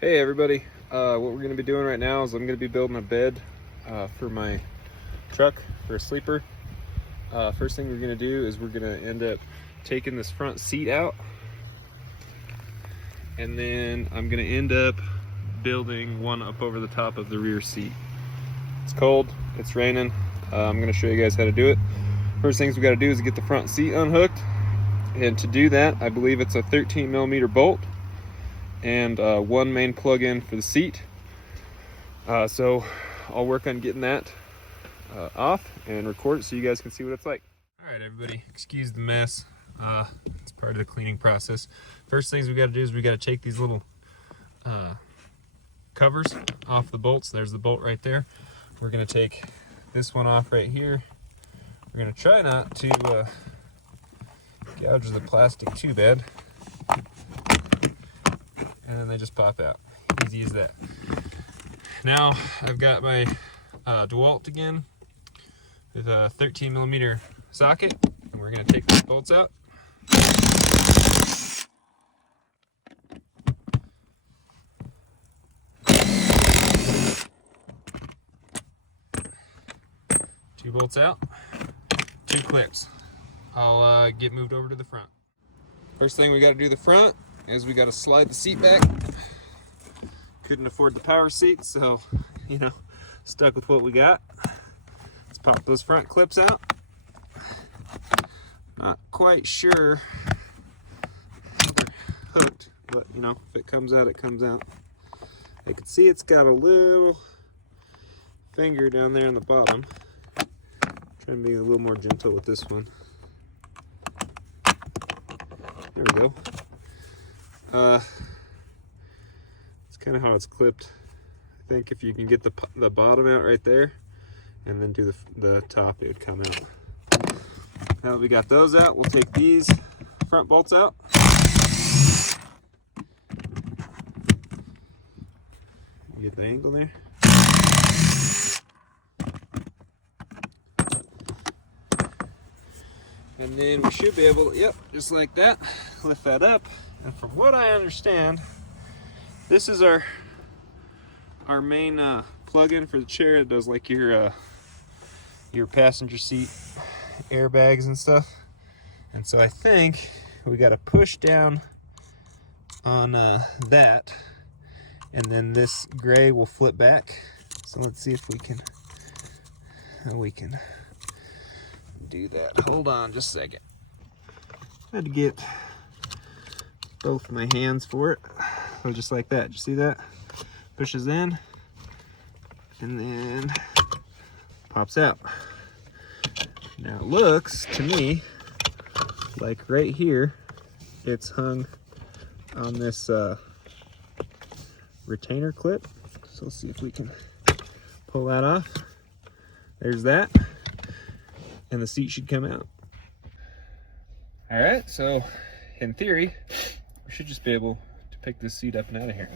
Hey everybody, what we're going to be doing right now is I'm going to be building a bed for my truck for a sleeper. First thing we're going to do is we're going to end up taking this front seat out, and then I'm going to end up building one up over the top of the rear seat. It's cold, it's raining, I'm going to show you guys how to do it. First things we got to do is get the front seat unhooked, and to do that I believe it's a 13mm bolt and one main plug-in for the seat. So I'll work on getting that off and record it so you guys can see what it's like. All right, everybody, excuse the mess. It's part of the cleaning process. First things we got to do is we got to take these little covers off the bolts. There's the bolt right there. We're going to take this one off right here. We're going to try not to gouge the plastic too bad. And then they just pop out. Easy as that. Now I've got my DeWalt again with a 13mm socket, and we're going to take these bolts out. Two bolts out, two clips. I'll get moved over to the front. First thing we got to do the front is we got to slide the seat back. Couldn't afford the power seat, so stuck with what we got. Let's pop those front clips out. Not quite sure they're hooked, but if it comes out, it comes out. I can see it's got a little finger down there in the bottom. Trying to be a little more gentle with this one. There we go. It's kind of how it's clipped. I think if you can get the bottom out right there and then do the top, it would come out. Now that we got those out, we'll take these front bolts out. You get the angle there. And then we should be able to, just like that, lift that up. And from what I understand, this is our main plug-in for the chair. It does like your passenger seat airbags and stuff. And so I think we got to push down on that, and then this gray will flip back. So let's see if we can do that. Hold on just a second. I had to get both my hands for it. So just like that. Did you see that? Pushes in and then pops out. Now it looks to me like right here it's hung on this retainer clip. So let's see if we can pull that off. There's that. And the seat should come out. All right, so in theory, we should just be able to pick this seat up and out of here.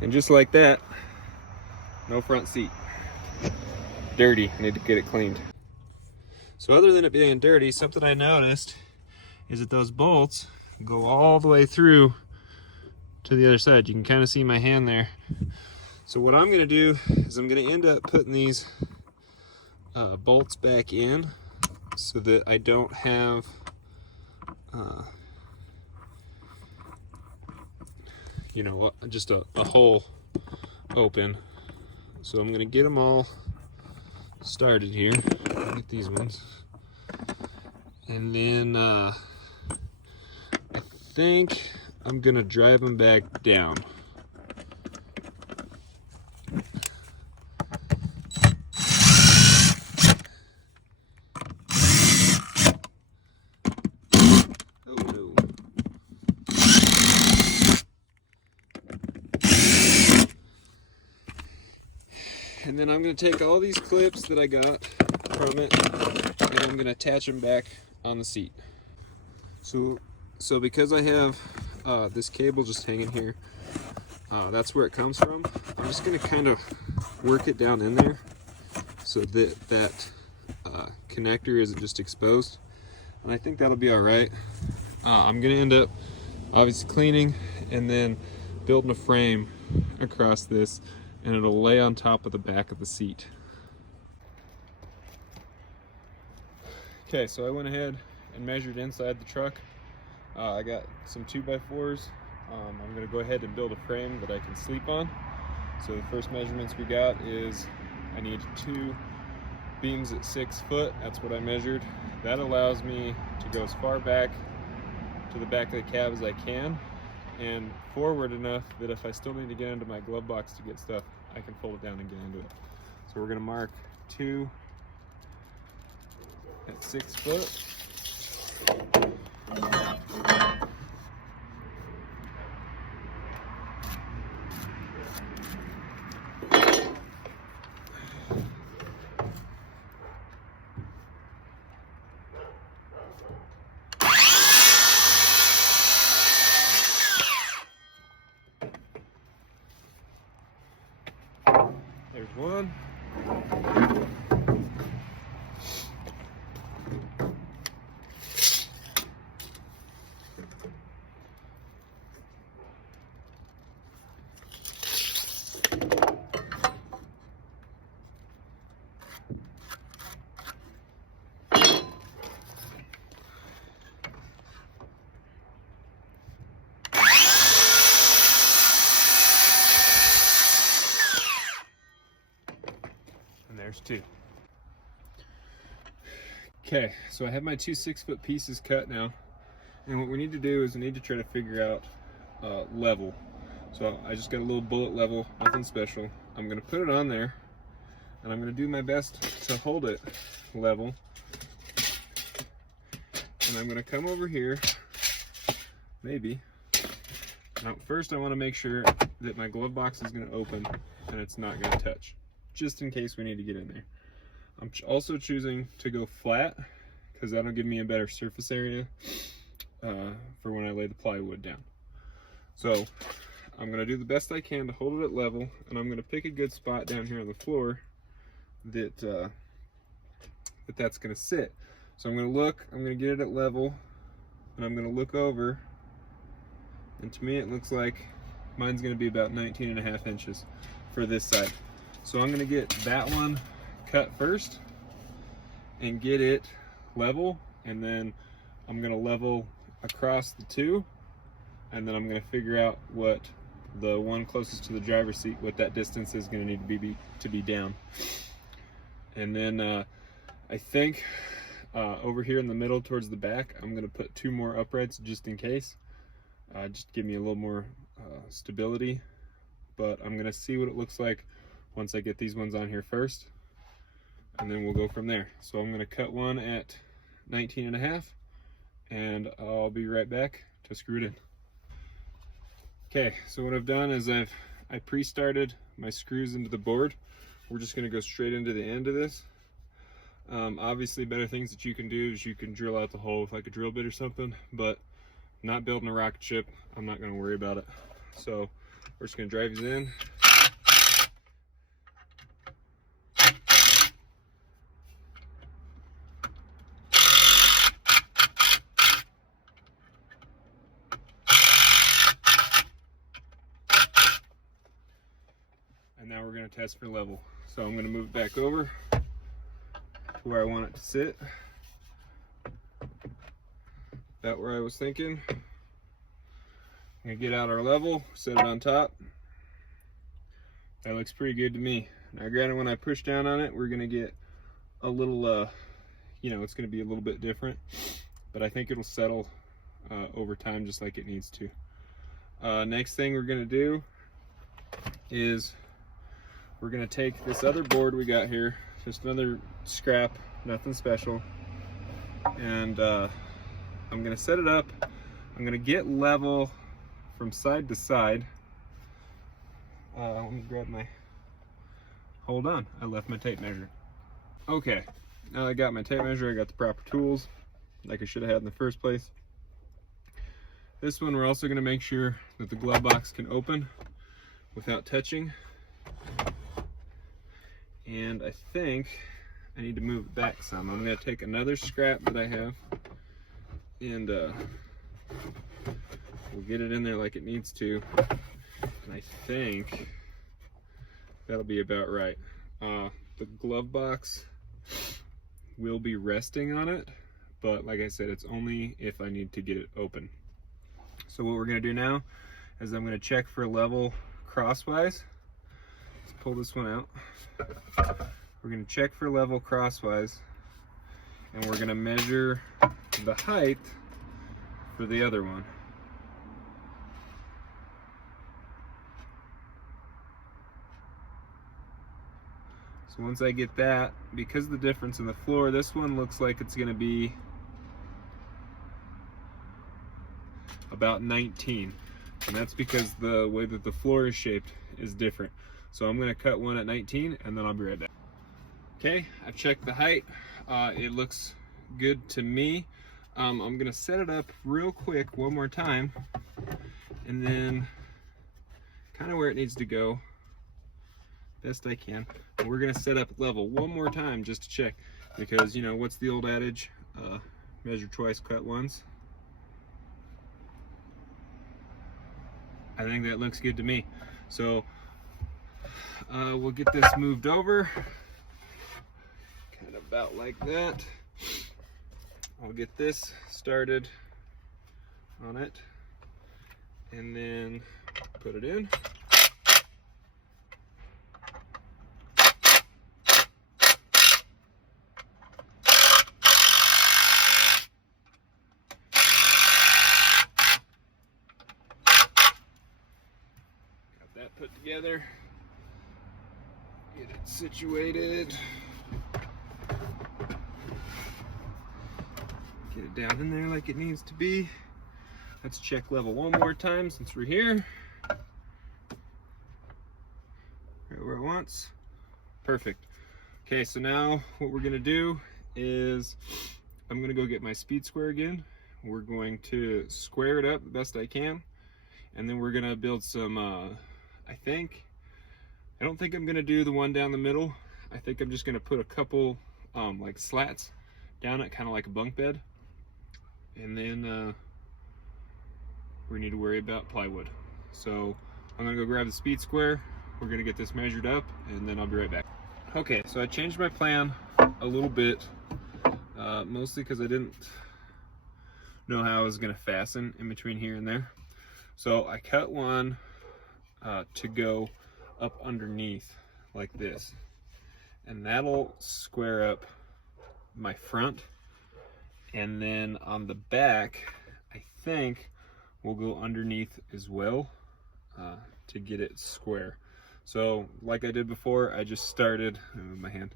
And just like that, no front seat. Dirty, I need to get it cleaned. So other than it being dirty, something I noticed is that those bolts go all the way through to the other side. You can kind of see my hand there. So what I'm going to do is I'm going to end up putting these bolts back in so that I don't have just a hole open. So I'm going to get them all started here. Get these ones, and then I think I'm gonna drive them back down. Oh no. And then I'm gonna take all these clips that I got from it, and I'm gonna attach them back on the seat. So because I have this cable just hanging here, that's where it comes from. I'm just going to kind of work it down in there so that connector isn't just exposed, and I think that'll be all right. I'm gonna end up obviously cleaning and then building a frame across this, and it'll lay on top of the back of the seat. Okay, so I went ahead and measured inside the truck. I got some 2x4s. I'm gonna go ahead and build a frame that I can sleep on. So the first measurements we got is I need 2 beams at 6 foot. That's what I measured. That allows me to go as far back to the back of the cab as I can, and forward enough that if I still need to get into my glove box to get stuff, I can fold it down and get into it. So we're gonna mark 2 at 6 foot. There's one. There's 2. Okay, so I have my 2 6-foot pieces cut now, and what we need to do is we need to try to figure out level. So I just got a little bullet level, nothing special. I'm gonna put it on there, and I'm gonna do my best to hold it level. And I'm gonna come over here, maybe. Now, first I wanna make sure that my glove box is gonna open and it's not gonna touch, just in case we need to get in there. I'm also choosing to go flat because that'll give me a better surface area for when I lay the plywood down. So I'm gonna do the best I can to hold it at level, and I'm gonna pick a good spot down here on the floor that that's gonna sit. So I'm gonna get it at level, and I'm gonna look over, and to me it looks like mine's gonna be about 19.5 inches for this side. So I'm gonna get that one cut first and get it level, and then I'm gonna level across the 2, and then I'm gonna figure out what the one closest to the driver's seat, what that distance is gonna need to be down. And then I think over here in the middle towards the back, I'm gonna put 2 more uprights just in case, just to give me a little more stability. But I'm gonna see what it looks like once I get these ones on here first, and then we'll go from there. So I'm gonna cut one at 19.5, and I'll be right back to screw it in. Okay, so what I've done is I pre-started my screws into the board. We're just gonna go straight into the end of this. Obviously, better things that you can do is you can drill out the hole with like a drill bit or something, but I'm not building a rocket ship, I'm not gonna worry about it. So we're just gonna drive these in. And now we're going to test for level. So I'm going to move it back over to where I want it to sit. About where I was thinking. I'm going to get out our level, set it on top. That looks pretty good to me. Now granted, when I push down on it, we're going to get a little, it's going to be a little bit different. But I think it'll settle over time just like it needs to. Next thing we're going to do is we're gonna take this other board we got here, just another scrap, nothing special, and I'm gonna set it up. I'm gonna get level from side to side. Let me grab my, hold on, I left my tape measure. Okay, now I got my tape measure, I got the proper tools, like I should have had in the first place. This one we're also gonna make sure that the glove box can open without touching. And I think I need to move it back some. I'm gonna take another scrap that I have and we'll get it in there like it needs to. And I think that'll be about right. The glove box will be resting on it, but like I said, it's only if I need to get it open. So what we're gonna do now is I'm gonna check for level crosswise. Let's pull this one out. We're gonna check for level crosswise, and we're gonna measure the height for the other one. So once I get that, because of the difference in the floor, this one looks like it's gonna be about 19. And that's because the way that the floor is shaped is different. So I'm gonna cut one at 19 and then I'll be right back. Okay, I've checked the height. It looks good to me. I'm gonna set it up real quick one more time and then kind of where it needs to go, best I can. And we're gonna set up level one more time just to check, because you know, what's the old adage? Measure twice, cut once. I think that looks good to me. So we'll get this moved over, kind of about like that. I'll get this started on it and then put it in. Got that put together. Get it situated. Get it down in there like it needs to be. Let's check level one more time since we're here. Right where it wants. Perfect. Okay, so now what we're gonna do is I'm gonna go get my speed square again. We're going to square it up the best I can, and then we're gonna build some, I don't think I'm gonna do the one down the middle. I think I'm just gonna put a couple like slats down it, kind of like a bunk bed. And then we need to worry about plywood. So I'm gonna go grab the speed square. We're gonna get this measured up and then I'll be right back. Okay, so I changed my plan a little bit, mostly because I didn't know how I was gonna fasten in between here and there. So I cut one to go up underneath like this, and that'll square up my front. And then on the back, I think we'll go underneath as well to get it square. So like I did before, I just started, my hand,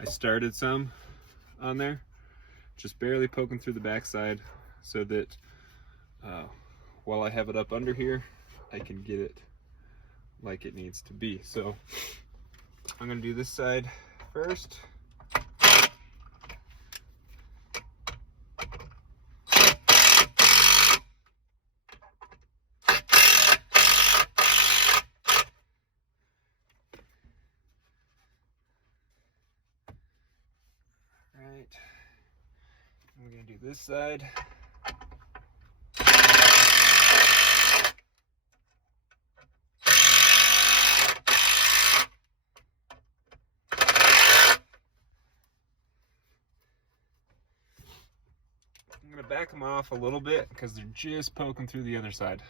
I started some on there, just barely poking through the backside so that while I have it up under here, I can get it like it needs to be. So I'm gonna do this side first. Right, we're gonna do this side. I'm gonna back them off a little bit because they're just poking through the other side.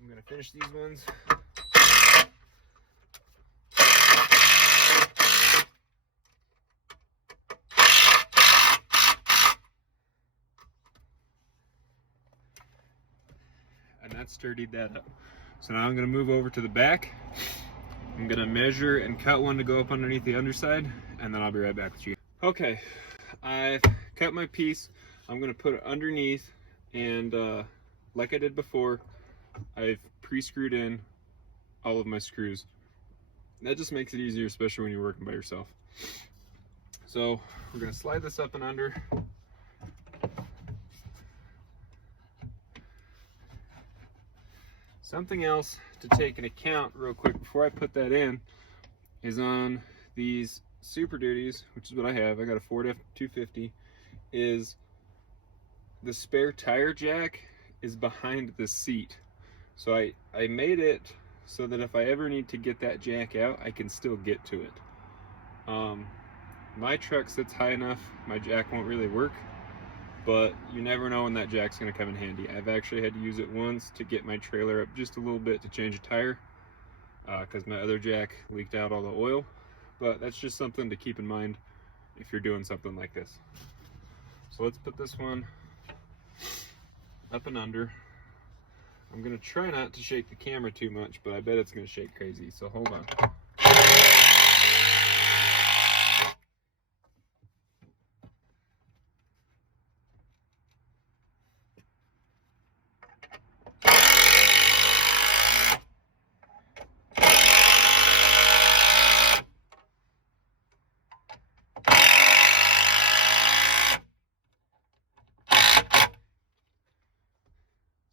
I'm gonna finish these ones. And that sturdied that up. So now I'm gonna move over to the back. I'm gonna measure and cut one to go up underneath the underside, and then I'll be right back with you. Okay, I've cut my piece. I'm gonna put it underneath, and like I did before, I've pre-screwed in all of my screws. That just makes it easier, especially when you're working by yourself. So we're gonna slide this up and under. Something else to take into account real quick before I put that in is on these Super Duties, which is what I have. I got a Ford F-250, is the spare tire jack is behind the seat. So I made it so that if I ever need to get that jack out, I can still get to it. My truck sits high enough, my jack won't really work, but you never know when that jack's gonna come in handy. I've actually had to use it once to get my trailer up just a little bit to change a tire, because my other jack leaked out all the oil. But that's just something to keep in mind if you're doing something like this. So let's put this one up and under. I'm gonna try not to shake the camera too much, but I bet it's gonna shake crazy, so hold on.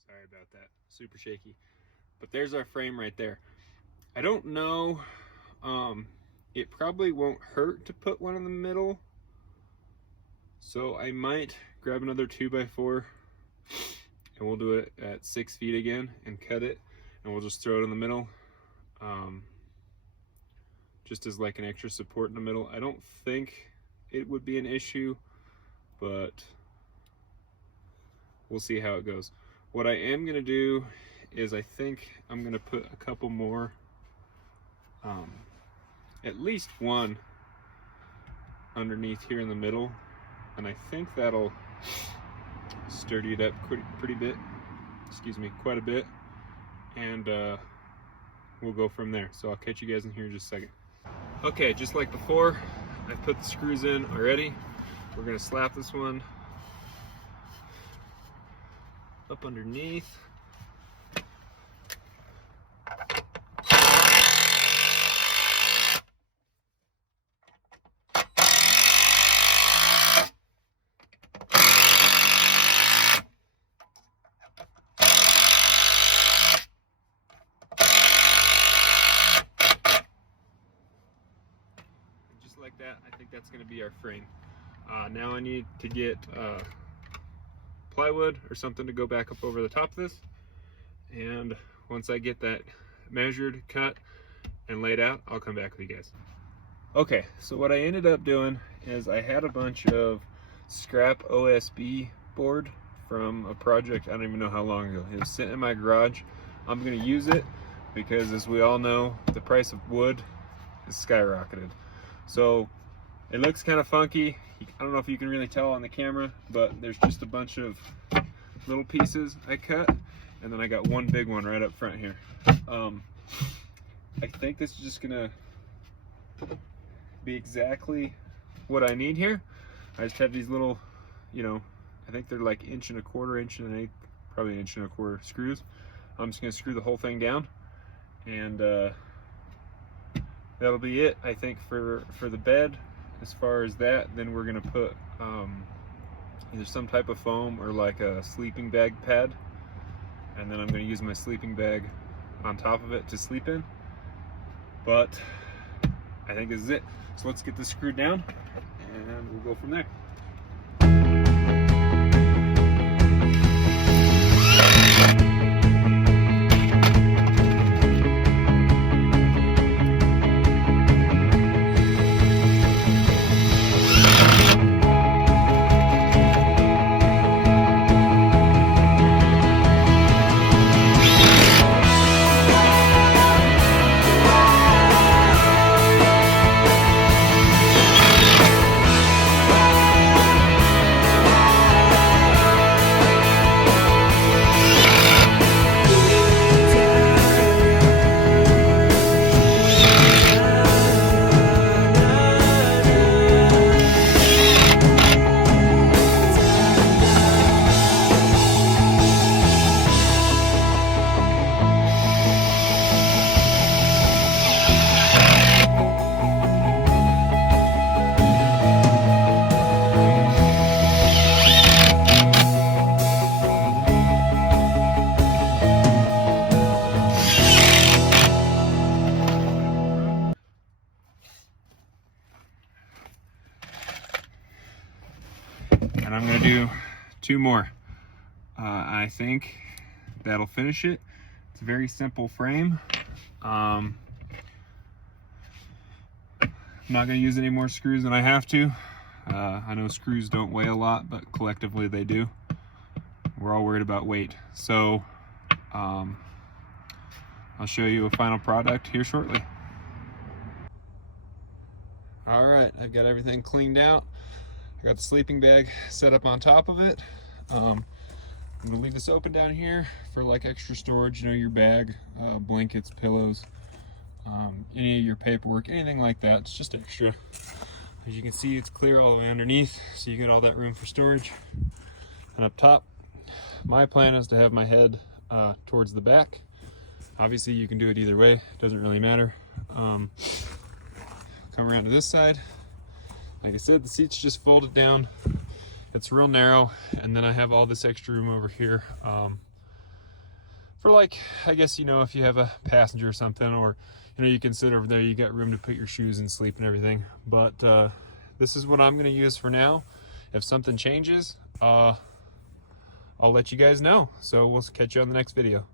Sorry about that, super shaky. But there's our frame right there. I don't know, it probably won't hurt to put one in the middle, so I might grab another 2x4 and we'll do it at 6 feet again and cut it, and we'll just throw it in the middle, just as like an extra support in the middle. I don't think it would be an issue, but we'll see how it goes. What I am gonna do is I think I'm gonna put a couple more, at least one underneath here in the middle, and I think that'll sturdy it up quite a bit, and we'll go from there. So I'll catch you guys in here in just a second. Okay, just like before, I've put the screws in already. We're gonna slap this one up underneath. Like that, I think that's going to be our frame. Now I need to get plywood or something to go back up over the top of this, and once I get that measured, cut, and laid out, I'll come back with you guys. Okay, so what I ended up doing is I had a bunch of scrap OSB board from a project I don't even know how long ago. It was sitting in my garage. I'm going to use it because, as we all know, the price of wood is skyrocketed. So it looks kind of funky. I don't know if you can really tell on the camera, but there's just a bunch of little pieces I cut, and then I got one big one right up front here. I think this is just gonna be exactly what I need here. I just have these little, I think they're like 1.25 1.125, probably 1.25 screws. I'm just gonna screw the whole thing down, and that'll be it, I think, for the bed. As far as that, then we're gonna put either some type of foam or like a sleeping bag pad, and then I'm gonna use my sleeping bag on top of it to sleep in. But I think this is it. So let's get this screwed down and we'll go from there. and I'm gonna do 2 more. I think that'll finish it. It's a very simple frame. I'm not gonna use any more screws than I have to. I know screws don't weigh a lot, but collectively they do. We're all worried about weight. So I'll show you a final product here shortly. All right, I've got everything cleaned out. I got the sleeping bag set up on top of it. I'm gonna leave this open down here for like extra storage, you know, your bag, blankets, pillows, any of your paperwork, anything like that. It's just extra. As you can see, it's clear all the way underneath, so you get all that room for storage. And up top, my plan is to have my head towards the back. Obviously, you can do it either way, it doesn't really matter. Come around to this side. Like I said, the seat's just folded down. It's real narrow, and then I have all this extra room over here for, like, I guess, you know, if you have a passenger or something, or you know, you can sit over there, you got room to put your shoes and sleep and everything. But this is what I'm gonna use for now. If something changes, I'll let you guys know. So we'll catch you on the next video.